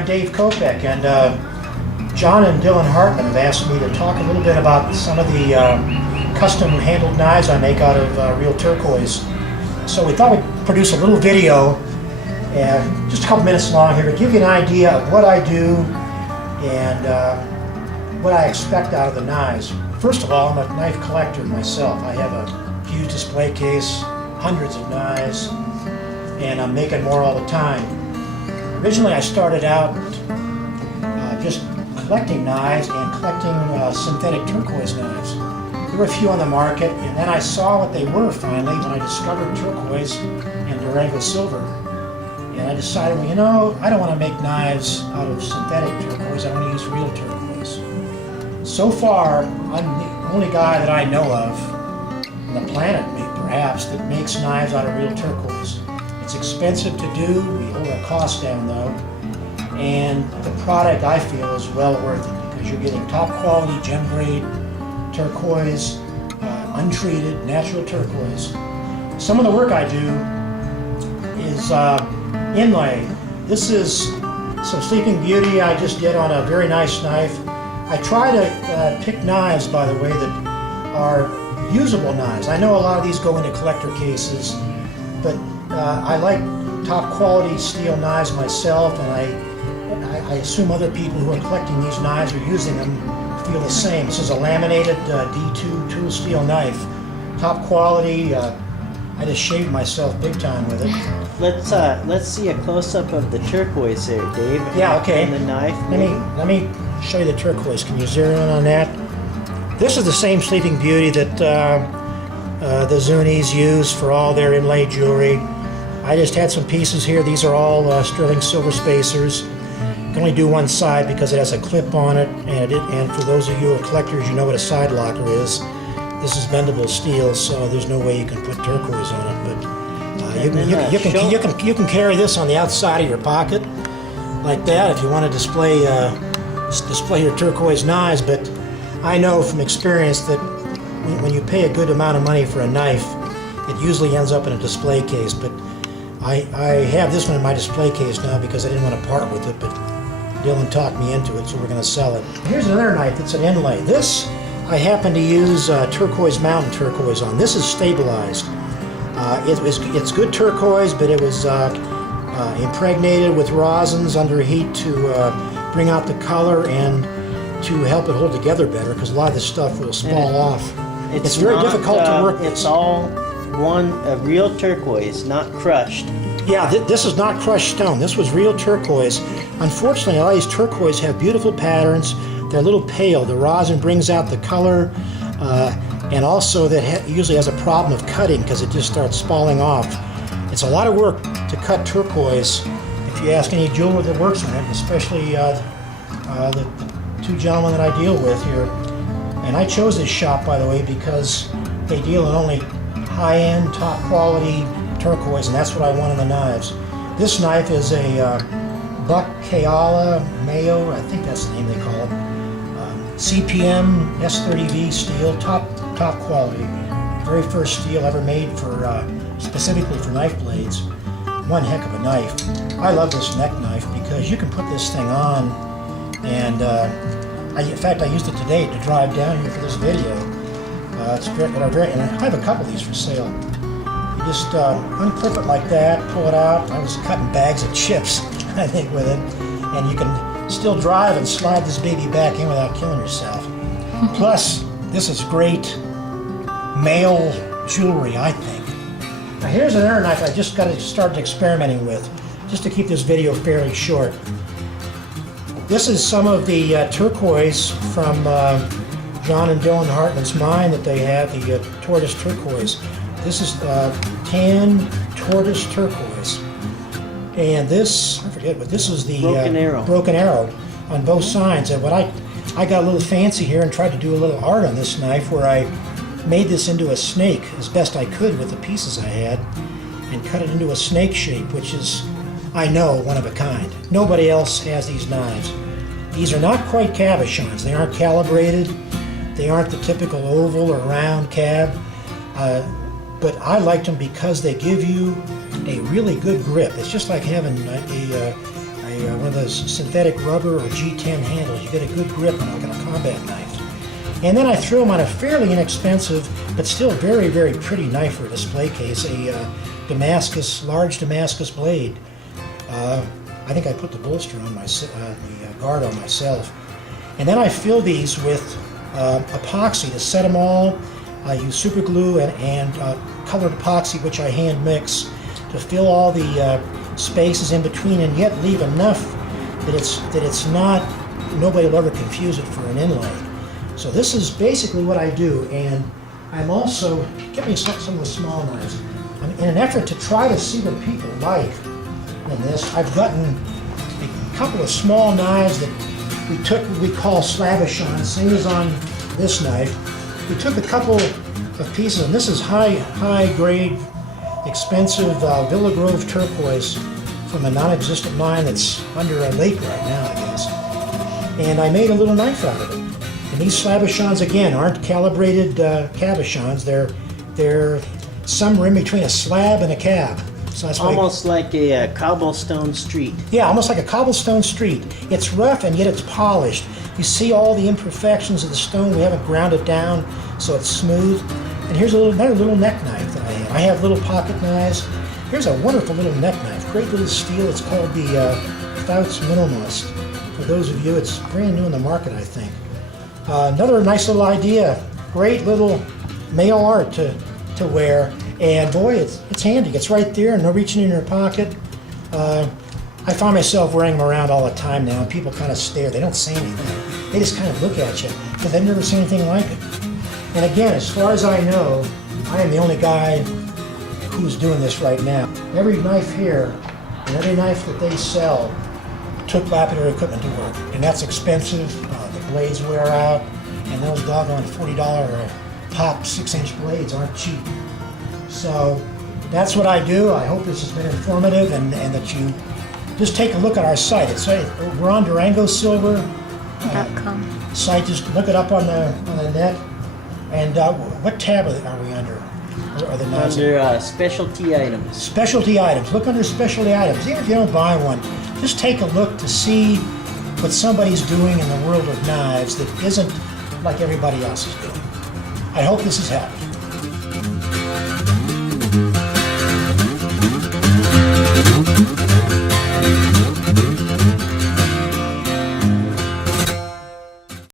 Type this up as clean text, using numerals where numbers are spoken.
I'm Dave Kopec, and John and Dylan Hartman have asked me to talk a little bit about some of the custom handled knives I make out of real turquoise. So we thought we'd produce a little video, just a couple minutes long here, to give you an idea of what I do and what I expect out of the knives. First of all, I'm a knife collector myself. I have a huge display case, hundreds of knives, and I'm making more all the time. Originally I started out just collecting knives and collecting synthetic turquoise knives. There were a few on the market, and then I saw what they were finally when I discovered turquoise and Durango silver. And I decided, well, you know, I don't want to make knives out of synthetic turquoise, I want to use real turquoise. So far, I'm the only guy that I know of on the planet, perhaps, that makes knives out of real turquoise. It's expensive to do, we hold our costs down though, and the product I feel is well worth it because you're getting top quality gem grade turquoise, untreated, natural turquoise. Some of the work I do is inlay. This is some Sleeping Beauty I just did on a very nice knife. I try to pick knives, by the way, that are usable knives. I know a lot of these go into collector cases, but I like top quality steel knives myself, and I assume other people who are collecting these knives or using them feel the same. This is a laminated D2 tool steel knife. Top quality. I just shaved myself big time with it. Let's see a close-up of the turquoise there, Dave. Yeah, okay. And the knife. Let me show you the turquoise. Can you zero in on that? This is the same Sleeping Beauty that the Zunis use for all their inlaid jewelry. I just had some pieces here. These are all sterling silver spacers. You can only do one side because it has a clip on it, and for those of you who are collectors, you know what a side locker is. This is bendable steel, so there's no way you can put turquoise on it. But you can carry this on the outside of your pocket like that if you want to display your turquoise knives. But I know from experience that when you pay a good amount of money for a knife, it usually ends up in a display case. But I have this one in my display case now because I didn't want to part with it, but Dylan talked me into it, so we're going to sell it. Here's another knife that's an inlay. This I happen to use turquoise mountain turquoise on. This is stabilized. It's good turquoise, but it was impregnated with rosins under heat to bring out the color and to help it hold together better, because a lot of this stuff will fall off. It's very difficult to work with. It's all a real turquoise, not crushed. Yeah, this is not crushed stone. This was real turquoise. Unfortunately, a lot of these turquoise have beautiful patterns. They're a little pale. The rosin brings out the color, and also that usually has a problem of cutting because it just starts falling off. It's a lot of work to cut turquoise. If you ask any jeweler that works on it, especially the two gentlemen that I deal with here. And I chose this shop, by the way, because they deal in only high-end, top-quality turquoise, and that's what I want in the knives. This knife is a Buck Keala Mayo, I think that's the name they call it. CPM S30V steel, top quality. Very first steel ever made for specifically for knife blades. One heck of a knife. I love this neck knife because you can put this thing on, and in fact I used it today to drive down here for this video. It's very, and I have a couple of these for sale. You just unclip it like that, pull it out. I was cutting bags of chips, I think, with it, and you can still drive and slide this baby back in without killing yourself. Plus, this is great male jewelry, I think. Now here's another knife I just got to start experimenting with, just to keep this video fairly short. This is some of the turquoise from John and Dylan Hartman's mine that they have, the tortoise turquoise. This is tan tortoise turquoise. And this, I forget what this is, the broken arrow on both sides. And what I got a little fancy here and tried to do a little art on this knife where I made this into a snake as best I could with the pieces I had and cut it into a snake shape, which is, I know, one of a kind. Nobody else has these knives. These are not quite cabochons. They aren't calibrated. They aren't the typical oval or round cab. But I liked them because they give you a really good grip. It's just like having a one of those synthetic rubber or G10 handles. You get a good grip on like a combat knife. And then I threw them on a fairly inexpensive, but still very, very pretty knife for a display case, a large Damascus blade. I think I put the bolster on the guard on myself. And then I fill these with epoxy to set them all. I use super glue and colored epoxy, which I hand mix to fill all the spaces in between and yet leave enough that it's not, nobody will ever confuse it for an inlay. So this is basically what I do, and I'm also, get me some of the small knives. In an effort to try to see what people like in this, I've gotten a couple of small knives that we call slabichons, same as on this knife. We took a couple of pieces, and this is high grade, expensive Villa Grove turquoise from a non-existent mine that's under a lake right now, I guess. And I made a little knife out of it. And these slabichons, again, aren't calibrated cabochons. They're somewhere in between a slab and a cab. So that's almost like a cobblestone street. Yeah, almost like a cobblestone street. It's rough and yet it's polished. You see all the imperfections of the stone. We haven't ground it down so it's smooth. And here's another little neck knife that I have. I have little pocket knives. Here's a wonderful little neck knife. Great little steel. It's called the Fouts Minimalist. For those of you, it's brand new in the market, I think. Another nice little idea. Great little male art to wear. And boy, it's handy. It's right there, no reaching in your pocket. I find myself wearing them around all the time now, and people kind of stare. They don't say anything. They just kind of look at you, because they've never seen anything like it. And again, as far as I know, I am the only guy who's doing this right now. Every knife here, and every knife that they sell, took lapidary equipment to work. And that's expensive. The blades wear out, and those doggone $40 a pop 6-inch blades aren't cheap. So that's what I do. I hope this has been informative, and that you just take a look at our site. We're on DurangoSilver.com. Site, just look it up on the net. And what tab are we under? Are the knives? Under specialty items. Specialty items. Look under specialty items. Even if you don't buy one, just take a look to see what somebody's doing in the world of knives that isn't like everybody else is doing. I hope this has helped.